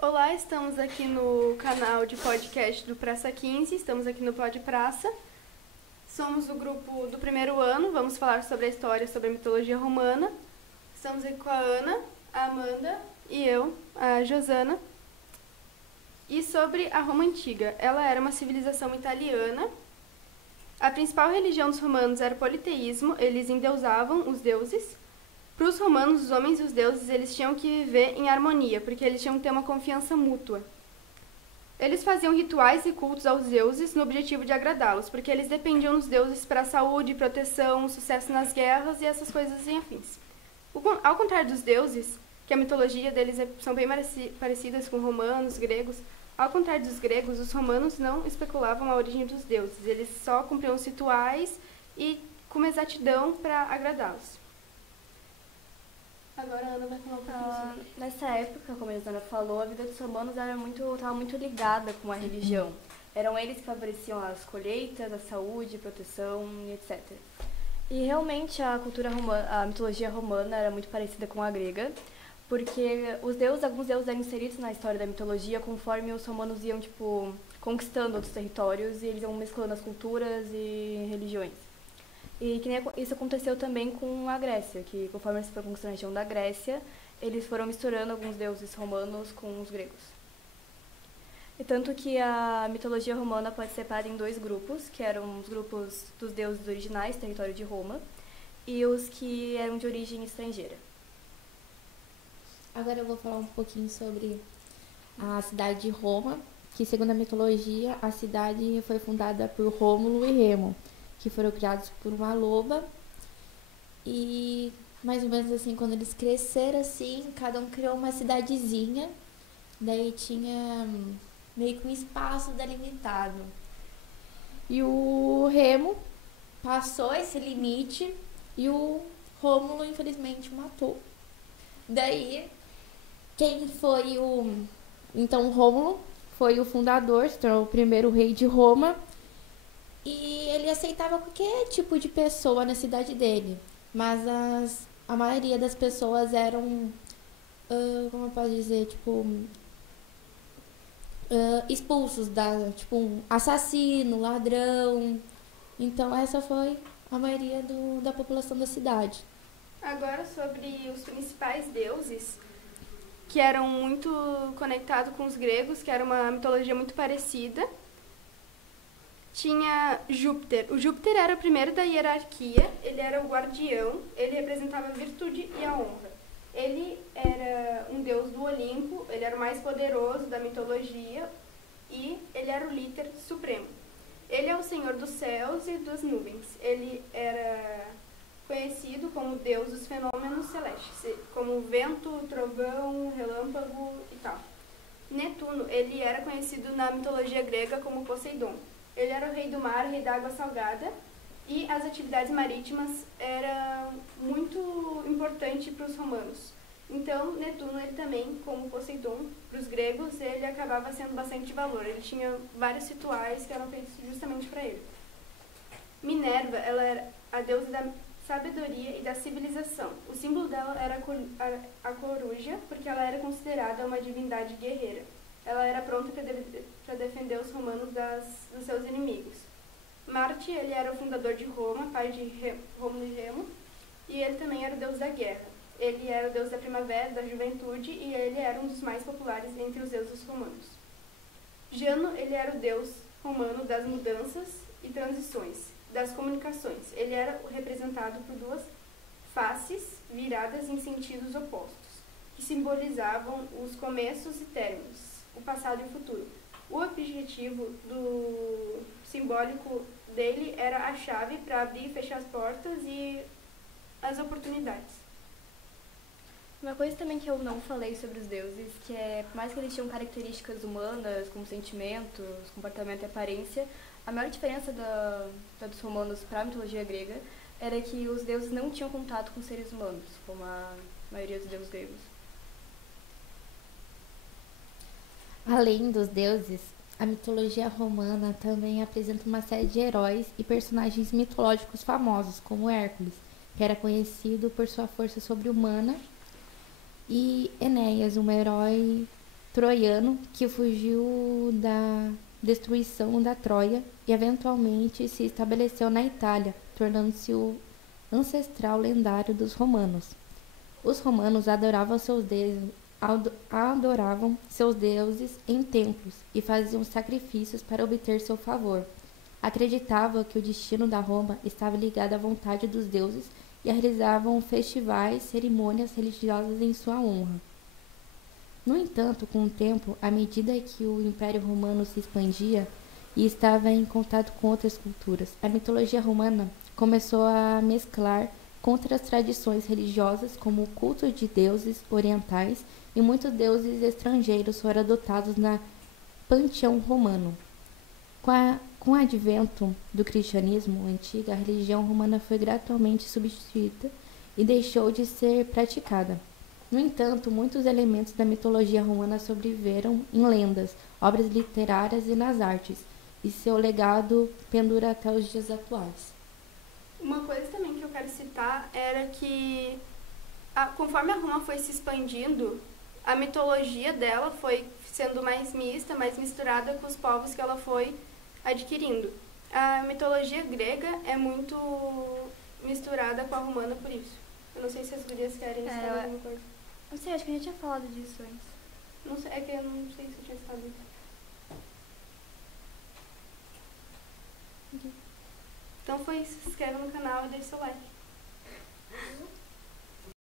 Olá, estamos aqui no canal de podcast do Praça 15, estamos aqui no Pod Praça. Somos o grupo do primeiro ano, vamos falar sobre a história, sobre a mitologia romana. Estamos aqui com a Ana, a Amanda e eu, a Josana. E sobre a Roma Antiga, ela era uma civilização italiana. A principal religião dos romanos era o politeísmo, eles endeusavam os deuses. Para os romanos, os homens e os deuses, eles tinham que viver em harmonia, porque eles tinham que ter uma confiança mútua. Eles faziam rituais e cultos aos deuses no objetivo de agradá-los, porque eles dependiam dos deuses para a saúde, proteção, sucesso nas guerras e essas coisas e afins. Ao contrário dos deuses, que a mitologia deles são bem parecidas com romanos, gregos, ao contrário dos gregos, os romanos não especulavam a origem dos deuses, eles só cumpriam os rituais e com uma exatidão para agradá-los. Agora a Ana vai falar um pouquinho sobre. Nessa época, como a Josana falou, a vida dos romanos estava muito ligada com a religião. Eram eles que favoreciam as colheitas, a saúde, a proteção e etc. E realmente a cultura romana, a mitologia romana era muito parecida com a grega, porque alguns deuses eram inseridos na história da mitologia conforme os romanos iam, conquistando outros territórios e eles iam mesclando as culturas e religiões. E que isso aconteceu também com a Grécia, que conforme eles foram conquistando a região da Grécia, eles foram misturando alguns deuses romanos com os gregos. E tanto que a mitologia romana pode ser separada em dois grupos, que eram os grupos dos deuses originais, território de Roma, e os que eram de origem estrangeira. Agora eu vou falar um pouquinho sobre a cidade de Roma, que segundo a mitologia, a cidade foi fundada por Rômulo e Remo, que foram criados por uma loba. E mais ou menos assim, quando eles cresceram assim, cada um criou uma cidadezinha. Daí tinha meio que um espaço delimitado. E o Remo passou esse limite e o Rômulo infelizmente matou. Daí, quem foi o... Então, o Rômulo foi o fundador, se tornou o primeiro rei de Roma. E ele aceitava qualquer tipo de pessoa na cidade dele. Mas a maioria das pessoas eram, como eu posso dizer, expulsos, um assassino, ladrão. Então essa foi a maioria da população da cidade. Agora sobre os principais deuses, que eram muito conectados com os gregos, que era uma mitologia muito parecida. Tinha Júpiter. O Júpiter era o primeiro da hierarquia, ele era o guardião, ele representava a virtude e a honra. Ele era um deus do Olimpo, ele era o mais poderoso da mitologia e ele era o líder supremo. Ele é o senhor dos céus e das nuvens. Ele era conhecido como deus dos fenômenos celestes, como vento, trovão, relâmpago e tal. Netuno, ele era conhecido na mitologia grega como Poseidon. Ele era o rei do mar, rei da água salgada, e as atividades marítimas eram muito importantes para os romanos. Então, Netuno, ele também, como Poseidon, para os gregos, ele acabava sendo bastante de valor. Ele tinha vários rituais que eram feitos justamente para ele. Minerva, ela era a deusa da sabedoria e da civilização. O símbolo dela era a coruja, porque ela era considerada uma divindade guerreira. Ela era pronta para defender os romanos dos seus inimigos. Marte, ele era o fundador de Roma, pai de Rômulo e Remo, e ele também era o deus da guerra. Ele era o deus da primavera, da juventude, e ele era um dos mais populares entre os deuses romanos. Jano, ele era o deus romano das mudanças e transições, das comunicações. Ele era representado por duas faces viradas em sentidos opostos, que simbolizavam os começos e términos, o passado e o futuro. O objetivo do simbólico dele era a chave para abrir e fechar as portas e as oportunidades. Uma coisa também que eu não falei sobre os deuses, que é, por mais que eles tinham características humanas, como sentimentos, comportamento e aparência, a maior diferença dos romanos para a mitologia grega era que os deuses não tinham contato com seres humanos, como a maioria dos deuses gregos. Além dos deuses, a mitologia romana também apresenta uma série de heróis e personagens mitológicos famosos, como Hércules, que era conhecido por sua força sobre-humana, e Enéas, um herói troiano que fugiu da destruição da Troia e eventualmente se estabeleceu na Itália, tornando-se o ancestral lendário dos romanos. Os romanos adoravam seus deuses em templos e faziam sacrifícios para obter seu favor. Acreditavam que o destino da Roma estava ligado à vontade dos deuses e realizavam festivais, cerimônias religiosas em sua honra. No entanto, com o tempo, à medida que o Império Romano se expandia e estava em contato com outras culturas, a mitologia romana começou a mesclar com outras tradições religiosas, como o culto de deuses orientais, e muitos deuses estrangeiros foram adotados na panteão romano. Com o advento do cristianismo antigo, a religião romana foi gradualmente substituída e deixou de ser praticada. No entanto, muitos elementos da mitologia romana sobreviveram em lendas, obras literárias e nas artes, e seu legado pendura até os dias atuais. Uma coisa também que eu quero citar era que, conforme a Roma foi se expandindo, a mitologia dela foi sendo mais mista, mais misturada com os povos que ela foi adquirindo. A mitologia grega é muito misturada com a romana por isso. Eu não sei se as gurias querem citar alguma coisa. Não sei, acho que a gente tinha falado disso antes. Não sei, é que eu não sei se eu tinha citado isso. Então foi isso. Se inscreva no canal e deixe seu like.